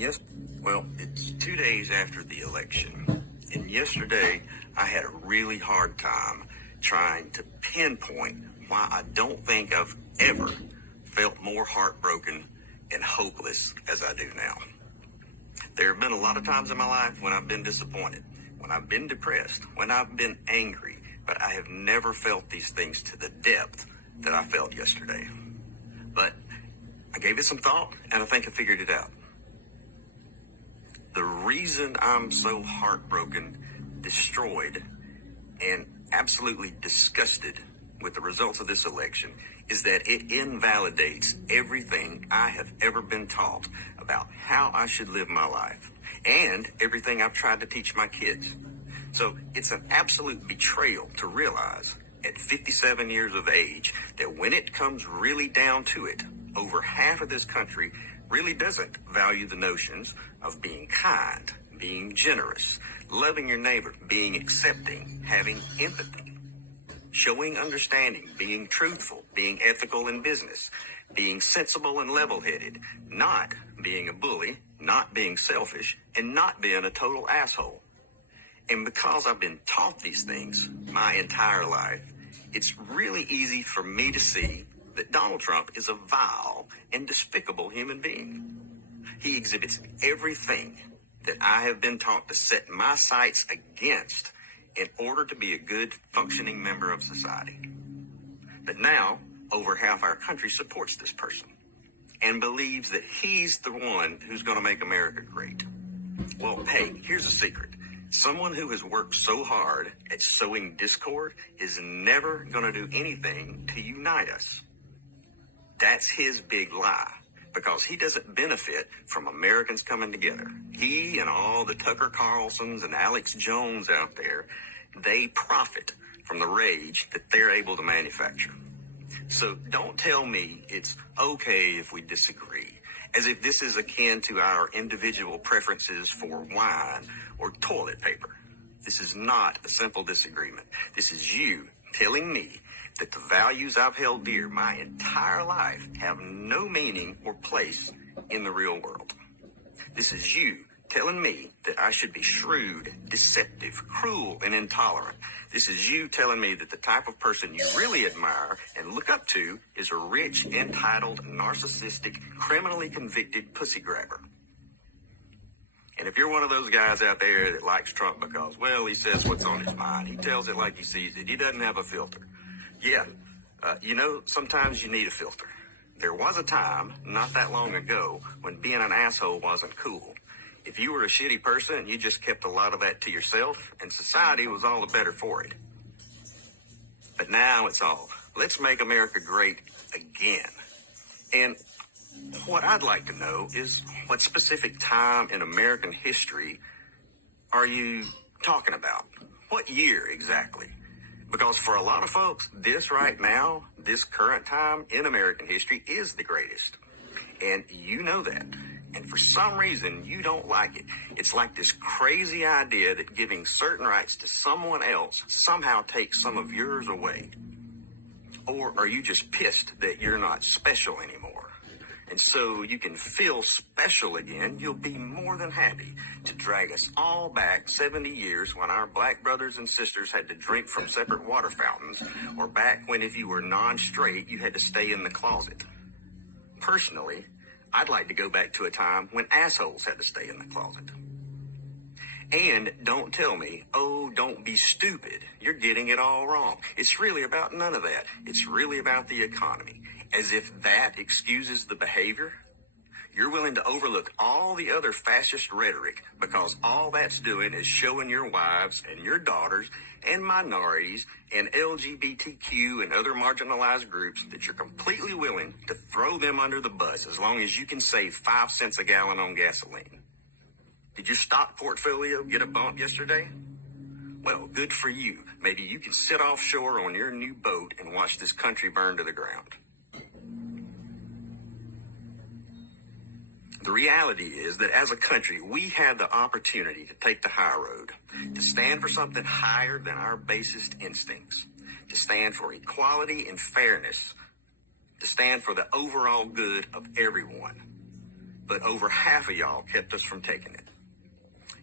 Yes, well, it's 2 days after the election. And yesterday, I had a really hard time trying to pinpoint why I don't think I've ever felt more heartbroken and hopeless as I do now. There have been a lot of times in my life when I've been disappointed, when I've been depressed, when I've been angry, but I have never felt these things to the depth that I felt yesterday. But I gave it some thought, and I think I figured it out. The reason I'm so heartbroken, destroyed, and absolutely disgusted with the results of this election is that it invalidates everything I have ever been taught about how I should live my life and everything I've tried to teach my kids. So it's an absolute betrayal to realize at 57 years of age that when it comes really down to it, over half of this country really doesn't value the notions of being kind, being generous, loving your neighbor, being accepting, having empathy, showing understanding, being truthful, being ethical in business, being sensible and level-headed, not being a bully, not being selfish, and not being a total asshole. And because I've been taught these things my entire life, it's really easy for me to see that Donald Trump is a vile and despicable human being. He exhibits everything that I have been taught to set my sights against in order to be a good, functioning member of society. But now, over half our country supports this person and believes that he's the one who's going to make America great. Well, hey, here's a secret. Someone who has worked so hard at sowing discord is never going to do anything to unite us. That's his big lie, because he doesn't benefit from Americans coming together. He and all the Tucker Carlsons and Alex Jones out there, they profit from the rage that they're able to manufacture. So don't tell me it's okay if we disagree, as if this is akin to our individual preferences for wine or toilet paper. This is not a simple disagreement. This is you telling me that the values I've held dear my entire life have no meaning or place in the real world. This is you telling me that I should be shrewd, deceptive, cruel, and intolerant. This is you telling me that the type of person you really admire and look up to is a rich, entitled, narcissistic, criminally convicted pussy grabber. And if you're one of those guys out there that likes Trump because, well, he says what's on his mind, he tells it like he sees it, he doesn't have a filter. Yeah, sometimes you need a filter. There was a time, not that long ago, when being an asshole wasn't cool. If you were a shitty person, you just kept a lot of that to yourself, and society was all the better for it. But now it's all, let's make America great again. And what I'd like to know is what specific time in American history are you talking about? What year exactly? Because for a lot of folks, this right now, this current time in American history is the greatest. And you know that. And for some reason, you don't like it. It's like this crazy idea that giving certain rights to someone else somehow takes some of yours away. Or are you just pissed that you're not special anymore? And so you can feel special again, you'll be more than happy to drag us all back 70 years when our black brothers and sisters had to drink from separate water fountains, or back when if you were non-straight, you had to stay in the closet. Personally, I'd like to go back to a time when assholes had to stay in the closet. And don't tell me, oh, don't be stupid. You're getting it all wrong. It's really about none of that. It's really about the economy. As if that excuses the behavior. You're willing to overlook all the other fascist rhetoric because all that's doing is showing your wives and your daughters and minorities and LGBTQ and other marginalized groups that you're completely willing to throw them under the bus as long as you can save 5 cents a gallon on gasoline. Did your stock portfolio get a bump yesterday? Well, good for you. Maybe you can sit offshore on your new boat and watch this country burn to the ground. The reality is that as a country, we have the opportunity to take the high road, to stand for something higher than our basest instincts, to stand for equality and fairness, to stand for the overall good of everyone. but over half of y'all kept us from taking it.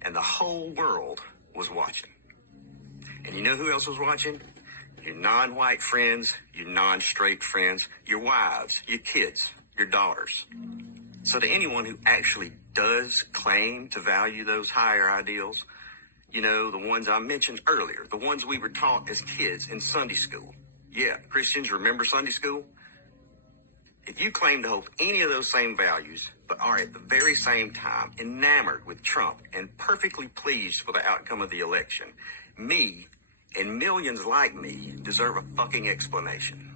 And the whole world was watching. And you know who else was watching? Your non-white friends, your non-straight friends, your wives, your kids, your daughters. So to anyone who actually does claim to value those higher ideals, you know, the ones I mentioned earlier, the ones we were taught as kids in Sunday school. Yeah, Christians, remember Sunday school? If you claim to hold any of those same values, but are at the very same time enamored with Trump and perfectly pleased with the outcome of the election, me and millions like me deserve a fucking explanation.